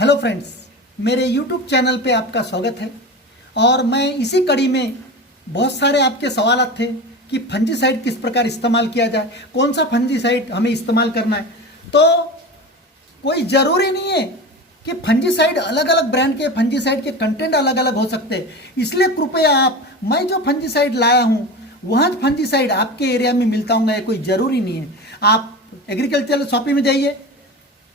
Hello friends, मेरे YouTube channel पे आपका स्वागत है। और मैं इसी कड़ी में बहुत सारे आपके सवाल थे कि फंजीसाइड किस प्रकार इस्तेमाल किया जाए, कौन सा फंजीसाइड हमें इस्तेमाल करना है। तो कोई ज़रूरी नहीं है कि फंजीसाइड अलग अलग ब्रांड के फंजीसाइड के कंटेंट अलग अलग हो सकते हैं। इसलिए कृपया आप, मैं जो फंजीसाइड लाया हूँ वहाँ फंजीसाइड आपके एरिया में मिलता होगा, ये कोई ज़रूरी नहीं है। आप एग्रीकल्चर शॉपी में जाइए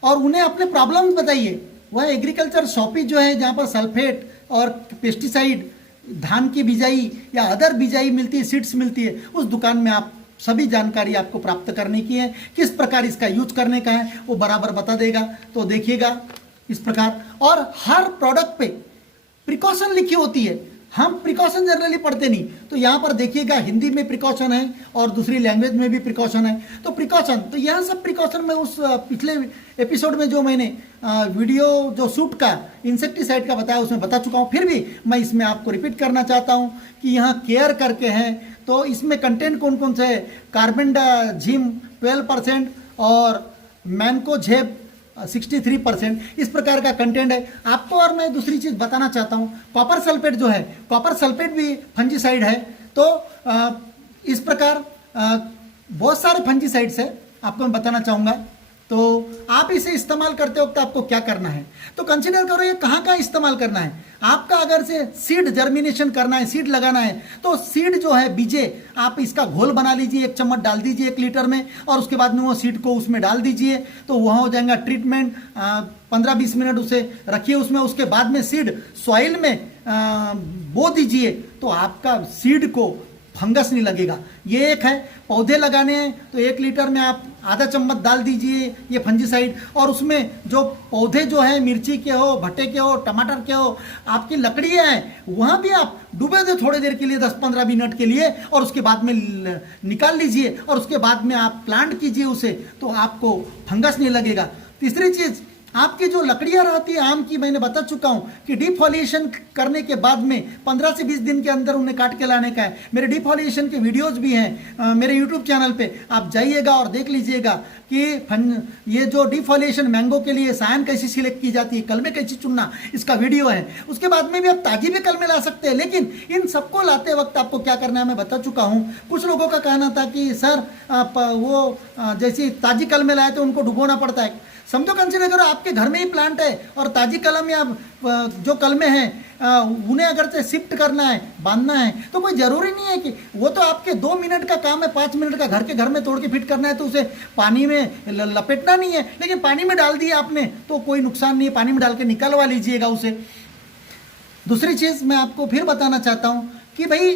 और उन्हें अपने प्रॉब्लम्स बताइए। वह एग्रीकल्चर शॉपी जो है जहाँ पर सल्फेट और पेस्टिसाइड, धान की बिजाई या अदर बिजाई मिलती है, सीड्स मिलती है, उस दुकान में आप सभी जानकारी आपको प्राप्त करने की है। किस प्रकार इसका यूज करने का है वो बराबर बता देगा। तो देखिएगा इस प्रकार, और हर प्रोडक्ट पे प्रिकॉशन लिखी होती है। हम प्रिकॉशन जनरली पढ़ते नहीं, तो यहाँ पर देखिएगा हिंदी में प्रिकॉशन है और दूसरी लैंग्वेज में भी प्रिकॉशन है। तो प्रिकॉशन, तो यहाँ सब प्रिकॉशन में उस पिछले एपिसोड में जो मैंने वीडियो जो शूट का इंसेक्टिसाइड का बताया उसमें बता चुका हूँ। फिर भी मैं इसमें आपको रिपीट करना चाहता हूँ कि यहाँ केयर करके हैं। तो इसमें कंटेंट कौन कौन से है, कार्बेंडाजिम 12% और मैनकोजेब 63%, इस प्रकार का कंटेंट है आपको। और मैं दूसरी चीज़ बताना चाहता हूँ, कॉपर सल्फेट जो है, कॉपर सल्फेट भी फंजीसाइड है। तो इस प्रकार बहुत सारे फंजीसाइड्स है, आपको मैं बताना चाहूँगा। तो आप इसे इस्तेमाल करते वक्त आपको क्या करना है, तो कंसीडर करो ये कहाँ कहाँ इस्तेमाल करना है। आपका अगर से सीड जर्मिनेशन करना है, सीड लगाना है, तो सीड जो है बीजे, आप इसका घोल बना लीजिए, 1 चम्मच डाल दीजिए 1 लीटर में, और उसके बाद में वो सीड को उसमें डाल दीजिए। तो वहाँ हो जाएगा ट्रीटमेंट, 15-20 मिनट उसे रखिए उसमें। उसके बाद में सीड सॉइल में बो दीजिए, तो आपका सीड को फंगस नहीं लगेगा। ये एक है। पौधे लगाने हैं तो 1 लीटर में आप आधा चम्मच डाल दीजिए ये फंजीसाइड, और उसमें जो पौधे जो है मिर्ची के हो, भट्टे के हो, टमाटर के हो, आपकी लकड़ियाँ हैं, वहाँ भी आप डूबे दे थोड़ी देर के लिए, 10-15 मिनट के लिए, और उसके बाद में निकाल लीजिए, और उसके बाद में आप प्लांट कीजिए उसे, तो आपको फंगस नहीं लगेगा। तीसरी चीज़, आपकी जो लकड़ियाँ रहती है आम की, मैंने बता चुका हूँ कि डिफॉलिएशन करने के बाद में 15 से 20 दिन के अंदर उन्हें काट के लाने का है। मेरे डिफॉलिएशन के वीडियोस भी हैं मेरे यूट्यूब चैनल पे, आप जाइएगा और देख लीजिएगा कि ये जो डिफॉलिएशन मैंगो के लिए सायन कैसी सिलेक्ट की जाती है, कलमे कैसी चुनना, इसका वीडियो है। उसके बाद में भी आप ताजी भी कलमे ला सकते हैं, लेकिन इन सबको लाते वक्त आपको क्या करना है मैं बता चुका हूँ। कुछ लोगों का कहना था कि सर वो जैसी ताजी कलमे लाए तो उनको डुबोना पड़ता है। समझो, कंसीडर करो आपके घर में ही प्लांट है और ताजी कलम या जो कलमे हैं उन्हें अगर से शिफ्ट करना है, बांधना है, तो कोई ज़रूरी नहीं है कि वो तो आपके 2 मिनट का काम है, 5 मिनट का घर में तोड़ के फिट करना है, तो उसे पानी में लपेटना नहीं है। लेकिन पानी में डाल दिया आपने तो कोई नुकसान नहीं है, पानी में डाल के निकलवा लीजिएगा उसे। दूसरी चीज़ मैं आपको फिर बताना चाहता हूँ कि भाई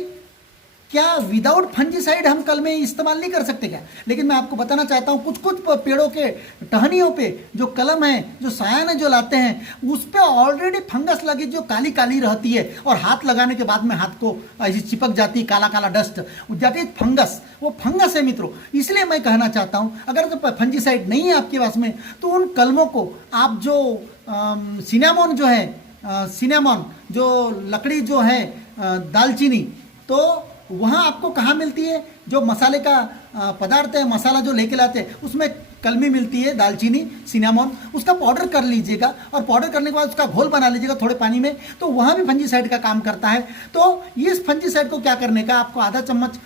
क्या विदाउट फंजीसाइड हम कलमे इस्तेमाल नहीं कर सकते क्या। लेकिन मैं आपको बताना चाहता हूँ, कुछ कुछ पेड़ों के टहनियों पे जो कलम है, जो सायन है जो लाते हैं, उस पर ऑलरेडी फंगस लगी जो काली काली रहती है, और हाथ लगाने के बाद में हाथ को ऐसी चिपक जाती है, काला काला डस्ट दैट इज फंगस। वो फंगस है मित्रों। इसलिए मैं कहना चाहता हूँ, अगर तो फंजीसाइड नहीं है आपके पास में, तो उन कलमों को आप जो सिनेमोन जो है, सिनेमोन जो लकड़ी जो है दालचीनी, तो वहाँ आपको कहाँ मिलती है, जो मसाले का पदार्थ है, मसाला जो लेके लाते हैं उसमें कलमी मिलती है, दालचीनी, सिनेमोन, उसका पाउडर कर लीजिएगा, और पाउडर करने के बाद उसका घोल बना लीजिएगा थोड़े पानी में, तो वहाँ भी फंजीसाइड का काम करता है। तो इस फंजीसाइड को क्या करने का, आपको आधा चम्मच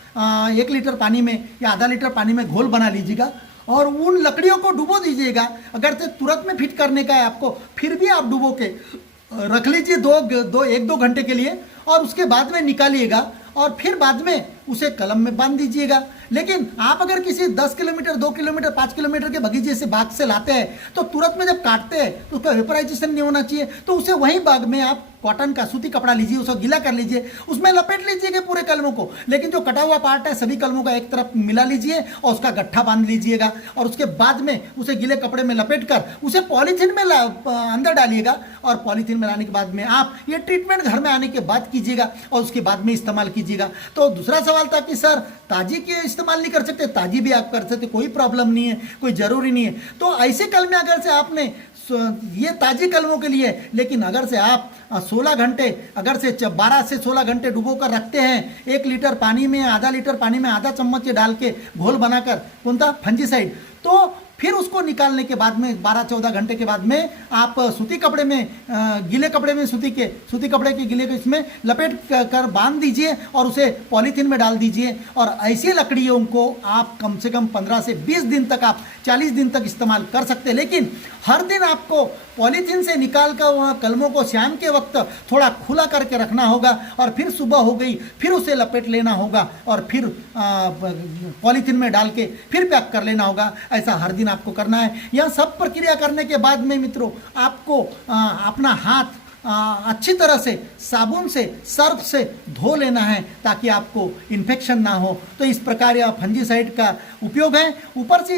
1 लीटर पानी में या आधा लीटर पानी में घोल बना लीजिएगा, और उन लकड़ियों को डुबो दीजिएगा। अगर तो तुरंत में फिट करने का है आपको, फिर भी आप डुबो के रख लीजिए 1-2 घंटे के लिए, और उसके बाद में निकालिएगा, और फिर बाद में उसे कलम में बांध दीजिएगा। लेकिन आप अगर किसी 10 किलोमीटर, 2 किलोमीटर, 5 किलोमीटर के बगीचे से बाग से लाते हैं, तो तुरंत में जब काटते हैं तो उसका वेपराइजेशन नहीं होना चाहिए, तो उसे वहीं बाग में आप कॉटन का सूती कपड़ा लीजिए, उसको गीला कर लीजिए, उसमें लपेट लीजिएगा पूरे कलमों को। लेकिन जो कटा हुआ पार्ट है सभी कलमों का एक तरफ मिला लीजिए और उसका गट्ठा बांध लीजिएगा, और उसके बाद में उसे गीले कपड़े में लपेट कर उसे पॉलीथीन में अंदर डालिएगा, और पॉलीथीन में लाने के बाद में आप ये ट्रीटमेंट घर में आने के बाद कीजिएगा, और उसके बाद में इस्तेमाल कीजिएगा। तो दूसरा सवाल था कि सर ताजी के इस्तेमाल नहीं कर सकते, ताजी भी आप कर सकते, कोई प्रॉब्लम नहीं है, कोई ज़रूरी नहीं है। तो ऐसे कलमे अगर से आपने, ये ताजी कलमों के लिए, लेकिन अगर से आप 16 घंटे, अगर से 12 से 16 घंटे डुबो कर रखते हैं 1 लीटर पानी में, आधा लीटर पानी में आधा चम्मच डाल के घोल बनाकर, कौन था फंजीसाइड, तो फिर उसको निकालने के बाद में 12-14 घंटे के बाद में आप सूती कपड़े में, गीले कपड़े में, सूती कपड़े के गीले को इसमें लपेट कर बांध दीजिए और उसे पॉलीथीन में डाल दीजिए। और ऐसी लकड़ियों को आप कम से कम 15 से 20 दिन तक, आप 40 दिन तक इस्तेमाल कर सकते हैं। लेकिन हर दिन आपको पॉलीथीन से निकाल कर वहाँ कलमों को शाम के वक्त थोड़ा खुला करके रखना होगा और फिर सुबह हो गई फिर उसे लपेट लेना होगा और फिर पॉलीथीन में डाल के फिर पैक कर लेना होगा। ऐसा हर दिन आपको करना है। यह सब प्रक्रिया करने के बाद में मित्रों आपको अपना हाथ अच्छी तरह से साबुन से, सर्फ से धो लेना है ताकि आपको इन्फेक्शन ना हो। तो इस प्रकार यह फंजीसाइड का उपयोग है। ऊपर से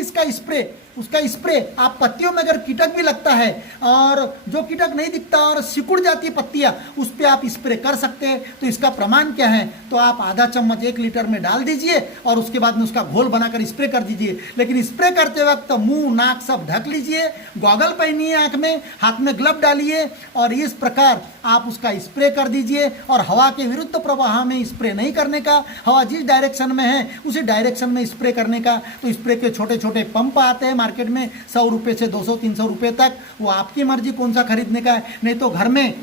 उसका स्प्रे आप पत्तियों में अगर कीटक भी लगता है और जो कीटक नहीं दिखता और सिकुड़ जाती है पत्तियां, उस पर आप स्प्रे कर सकते हैं। तो इसका प्रमाण क्या है, तो आप आधा चम्मच 1 लीटर में डाल दीजिए और उसके बाद में उसका घोल बनाकर स्प्रे कर दीजिए। लेकिन स्प्रे करते वक्त मुंह नाक सब ढक लीजिए, गॉगल पहनिए आंख में, हाथ में ग्लव डालिए और इस प्रकार आप उसका स्प्रे कर दीजिए। और हवा के विरुद्ध प्रवाह में स्प्रे नहीं करने का, हवा जिस डायरेक्शन में है उसी डायरेक्शन में स्प्रे करने का। तो स्प्रे के छोटे छोटे पंप आते हैं मार्केट में 100 रुपये से 200-300 रुपये तक, वो आपकी मर्जी कौन सा खरीदने का है। नहीं तो घर में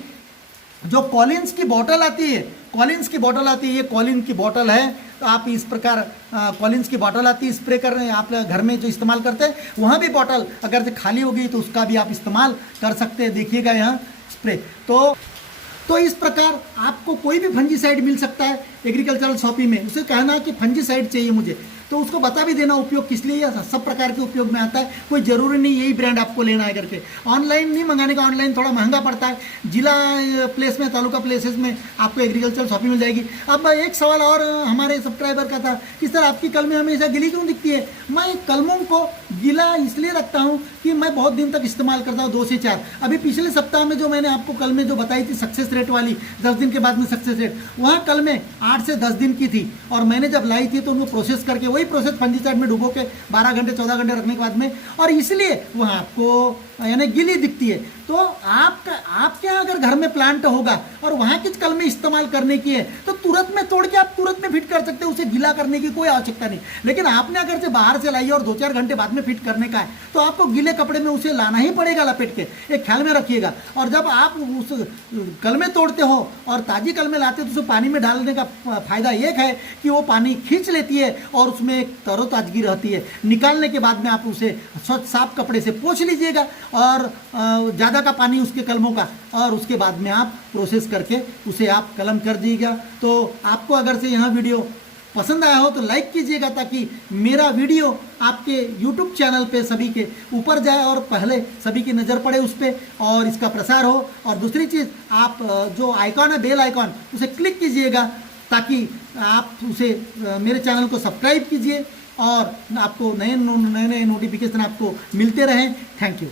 जो कॉलिन्स की बोतल आती है, ये कॉलिन की बोतल है, तो आप इस प्रकार कॉलिन्स की बोतल आती है, स्प्रे कर रहे हैं आप घर में जो इस्तेमाल करते हैं, वहाँ भी बोतल अगर से खाली होगी तो उसका भी आप इस्तेमाल कर सकते हैं। देखिएगा यहाँ स्प्रे। तो इस प्रकार आपको कोई भी फंजीसाइड मिल सकता है एग्रीकल्चरल शॉपिंग में। उसे कहना है कि फंजीसाइड चाहिए मुझे, तो उसको बता भी देना उपयोग किस लिए, या सब प्रकार के उपयोग में आता है। कोई ज़रूरी नहीं यही ब्रांड आपको लेना है करके। ऑनलाइन नहीं मंगाने का, ऑनलाइन थोड़ा महंगा पड़ता है। जिला प्लेस में, तालुका प्लेसेस में आपको एग्रीकल्चरल शॉपिंग मिल जाएगी। अब एक सवाल और हमारे सब्सक्राइबर का था कि सर आपकी कलमें हमेशा गीली क्यों दिखती है। मैं कलमों को गीला इसलिए रखता हूँ कि मैं बहुत दिन तक इस्तेमाल करता हूँ, 2 से 4। अभी पिछले सप्ताह में जो मैंने आपको कलमें जो बताई थी सक्सेस रेट वाली, 10 दिन के बाद में सक्सेस रेट, वहाँ कलमें 8 से 10 दिन की थी और मैंने जब लाई थी तो उनको प्रोसेस करके वही प्रोसेस फंजीसाइड में डुबो के 12 घंटे 14 घंटे रखने के बाद में, और इसलिए वहाँ आपको यानी गीली दिखती है। तो आपके यहाँ अगर घर में प्लांट होगा और वहाँ की कलमें इस्तेमाल करने की है तो तुरंत में तोड़ के आप तुरंत में फिट कर सकते हो, उसे गीला करने की कोई आवश्यकता नहीं। लेकिन आपने अगर से बाहर से लाई और 2-4 घंटे बाद में फिट करने का है तो आपको गीले कपड़े में उसे लाना ही पड़ेगा लपेट के, एक ख्याल में रखिएगा। और जब आप उस कलमें तोड़ते हो और ताज़ी कलमें लाते हो तो उसे पानी में डालने का फायदा एक है कि वो पानी खींच लेती है और उसमें एक तरोताजगी रहती है। निकालने के बाद में आप उसे स्वच्छ साफ कपड़े से पोंछ लीजिएगा और ज़्यादा का पानी उसके कलमों का, और उसके बाद में आप प्रोसेस करके उसे आप कलम कर दीजिएगा। तो आपको अगर से यह वीडियो पसंद आया हो तो लाइक कीजिएगा ताकि मेरा वीडियो आपके YouTube चैनल पे सभी के ऊपर जाए और पहले सभी की नज़र पड़े उस पर और इसका प्रसार हो। और दूसरी चीज़, आप जो आइकॉन है बेल आइकॉन, उसे क्लिक कीजिएगा ताकि आप उसे मेरे चैनल को सब्सक्राइब कीजिए और आपको नए नए नोटिफिकेशन आपको मिलते रहें। Thank you.